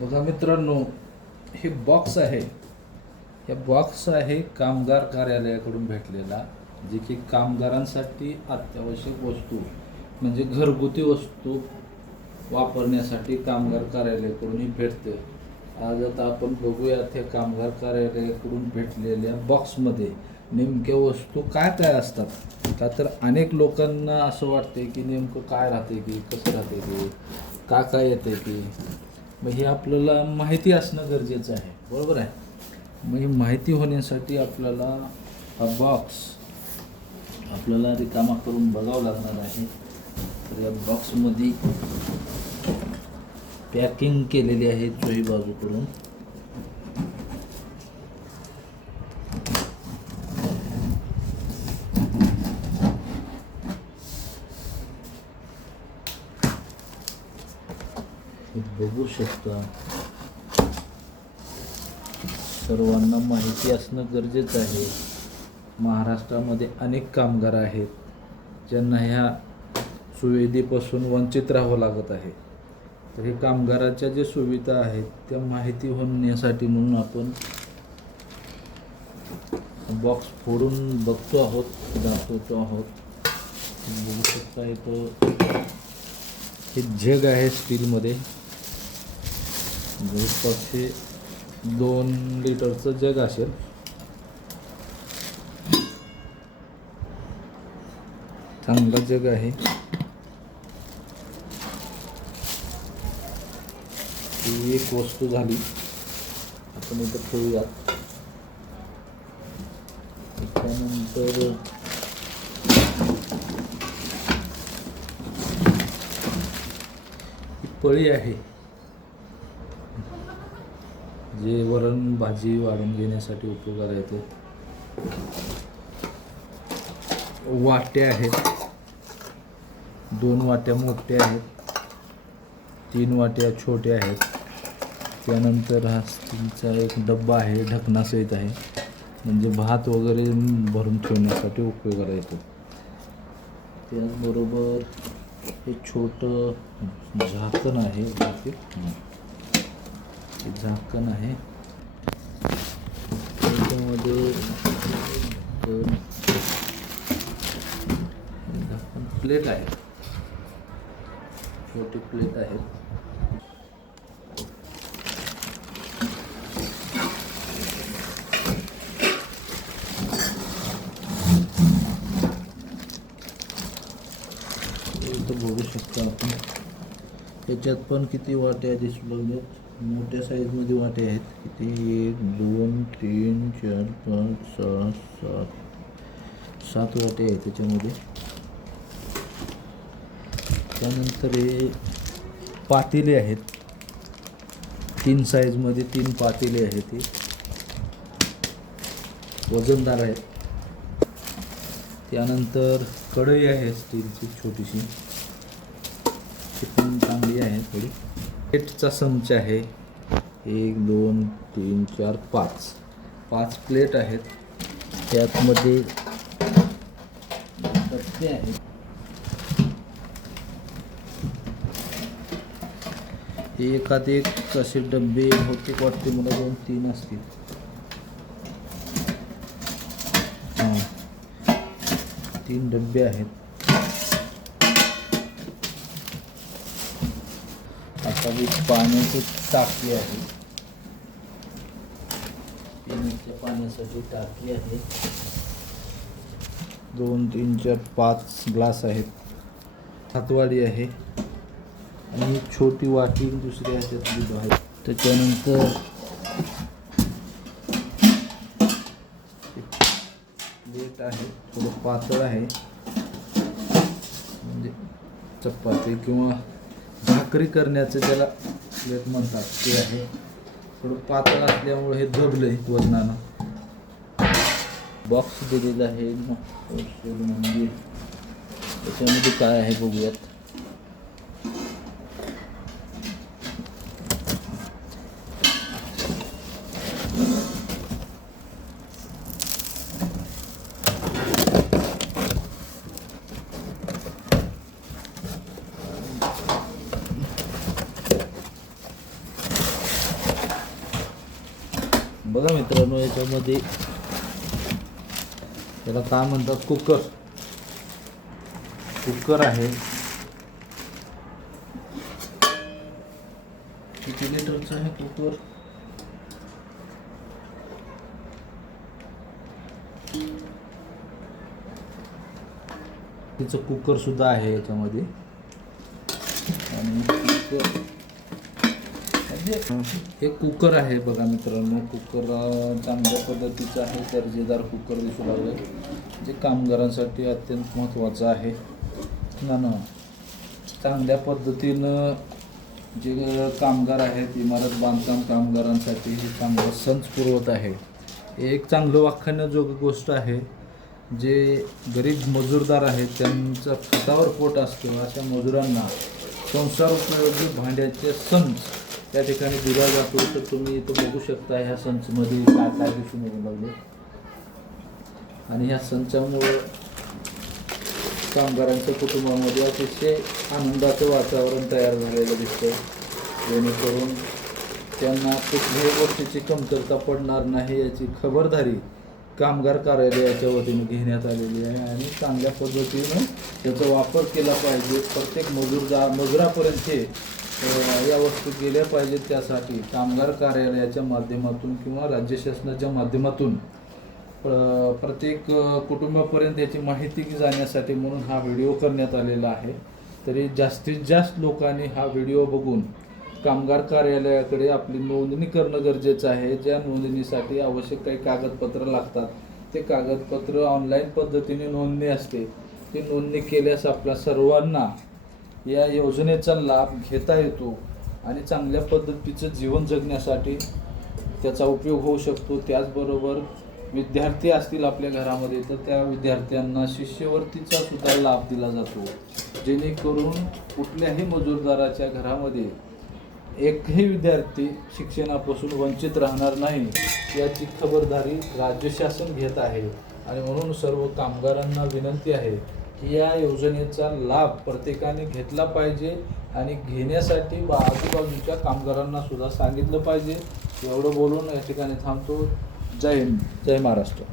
बघा मित्रांनो, हे बॉक्स आहे. हे बॉक्स आहे कामगार कार्यालयाकडून भेटलेला, जे की कामगारांसाठी अत्यावश्यक वस्तू म्हणजे घरगुती वस्तू वापरण्यासाठी कामगार कार्यालयाकडून ही भेटते. आज आता आपण बघूयात हे कामगार कार्यालयाकडून भेटलेल्या बॉक्समध्ये नेमक्या वस्तू काय काय असतात. का तर अनेक लोकांना असं वाटते की नेमकं काय राहते, की कसं राहते, की काय काय येते, की मग हे आपल्याला माहिती असणं गरजेचं आहे, बरोबर आहे. मग ही माहिती होण्यासाठी आपल्याला हा बॉक्स आपल्याला रिकामा करून बघावं लागणार आहे. तर या बॉक्समध्ये पॅकिंग केलेली आहे चोही बाजूकडून. बघू शकता, सर्वांना माहिती असणं गरजेचं आहे. महाराष्ट्रामध्ये अनेक कामगार आहेत ज्यांना ह्या सुविधेपासून वंचित राहावं लागत आहे. तर हे कामगाराच्या ज्या सुविधा आहेत त्या माहिती होण्यासाठी म्हणून आपण बॉक्स फोडून बघतो आहोत, दाखवतो आहोत. बघू शकता इथं हे जग आहे स्टीलमध्ये, जवळपास 2 लिटरचं जग असेल. चांगला जग आहे. ही एक वस्तू झाली, आपण इथं ठेवूयात. त्यानंतर ही पळी आहे, जे वरण भाजी वाढून घेण्यासाठी उपयोगाला येते. वाट्या आहेत, 2 वाट्या मोठ्या आहेत, 3 वाट्या छोट्या आहेत. त्यानंतर हा स्टीलचा एक डब्बा आहे, ढकणासहित आहे, म्हणजे भात वगैरे भरून ठेवण्यासाठी उपयोगाला येतो. त्याचबरोबर हे छोटं झाकण आहे, झाकण आहे. त्याच्यामध्ये 2 प्लेट आहे, छोटी प्लेट आहे. इथं बघू शकता आपण, त्याच्यात पण किती वाट्या दिसू लागल्यात. मोठ्या साईजमध्ये वाटे आहेत. किती 1 2 3 4 5 6 7 वाटे आहेत त्याच्यामध्ये. त्यानंतर हे पातेले आहेत, 3 साईजमध्ये 3 पातेले आहेत. हे वजनदार आहेत. त्यानंतर कढई आहे स्टीलची छोटीशी, ती पण चांगली आहे थोडी. प्लेटचा संच आहे, 1 2 3 4 5 प्लेट आहेत. त्यातमध्ये डब्बे आहेत. एकात एक असे डब्बे होते वाटते मला, 2 3 असतील. 3 डब्बे आहेत. आता ही पाण्याची टाकी आहे, पिण्याच्या पाण्यासाठी टाकी आहे. 2 3 4 5 ग्लास आहेत. हातवाडी आहे आणि छोटी वाटी दुसरी आहे त्यातली आहे. त्याच्यानंतर प्लेट आहे, थोडं पातळ आहे, म्हणजे चपाती किंवा भाकरी करण्याचं ज्याला प्लेट म्हणतात ते आहे. थोडं पातळ असल्यामुळे हे दबलं वजनानं. बॉक्स दिलेला आहे, म्हणजे त्याच्यामध्ये काय आहे बघूयात. बघा मित्रांनो, याच्यामध्ये त्याला काय म्हणतात, कुकर आहे. किती लिटरचं आहे कुकर? तिचं कुकर सुद्धा आहे याच्यामध्ये. आणि हे कुकर आहे बघा मित्रांनो. कुकर चांगल्या पद्धतीचं आहे, दर्जेदार कुकर दिसू लागलं, जे कामगारांसाठी अत्यंत महत्त्वाचं आहे ना. चांगल्या पद्धतीनं जे कामगार आहेत, इमारत बांधकाम कामगारांसाठी हे चांगलं संच पुरवत आहे. एक चांगलं वाखाणण्याजोगी गोष्ट आहे. जे गरीब मजूरदार आहेत, त्यांचं खतावर पोट असतं, अशा मजुरांना संसार उपयोगी भांड्याचे संच त्या ठिकाणी दिला जातो. तर तुम्ही इथं बघू शकता, ह्या संचमध्ये काय काय दिसून येऊ लागले. आणि ह्या संचामुळं कामगारांच्या कुटुंबामध्ये अतिशय आनंदाचं वातावरण तयार झालेलं दिसतं, जेणेकरून त्यांना कुठल्याही गोष्टीची कमतरता पडणार नाही याची खबरदारी कामगार कार्यालयाच्या वतीने घेण्यात आलेली आहे. आणि चांगल्या पद्धतीनं त्याचा वापर केला पाहिजे. प्रत्येक मजुरापर्यंत या वस्तू गेल्या पाहिजेत. त्यासाठी कामगार कार्यालयाच्या माध्यमातून किंवा राज्य शासनाच्या माध्यमातून प्रत्येक कुटुंबापर्यंत याची माहिती जाण्यासाठी म्हणून हा व्हिडिओ करण्यात आलेला आहे. तरी जास्तीत जास्त लोकांनी हा व्हिडिओ बघून कामगार कार्यालयाकडे आपली नोंदणी करणं गरजेचं आहे. ज्या नोंदणीसाठी आवश्यक काही कागदपत्र लागतात, ते कागदपत्र ऑनलाईन पद्धतीने नोंदणी असते. ती नोंदणी केल्यास आपल्या सर्वांना या योजनेचा लाभ घेता येतो आणि चांगल्या पद्धतीचं जीवन जगण्यासाठी त्याचा उपयोग होऊ शकतो. त्याचबरोबर विद्यार्थी असतील आपल्या घरामध्ये, तर त्या विद्यार्थ्यांना शिष्यवृत्तीचा सुद्धा लाभ दिला जातो, जेणेकरून कुठल्याही मजूरदाराच्या घरामध्ये एकही विद्यार्थी शिक्षणापासून वंचित राहणार नाही याची खबरदारी राज्य शासन घेत आहे. आणि म्हणून सर्व कामगारांना विनंती आहे की या योजनेचा लाभ प्रत्येकाने घेतला पाहिजे आणि घेण्यासाठी आजूबाजूच्या कामगारांना सुद्धा सांगितलं पाहिजे. एवढं बोलून या ठिकाणी थांबतो. जय हिंद, जय महाराष्ट्र.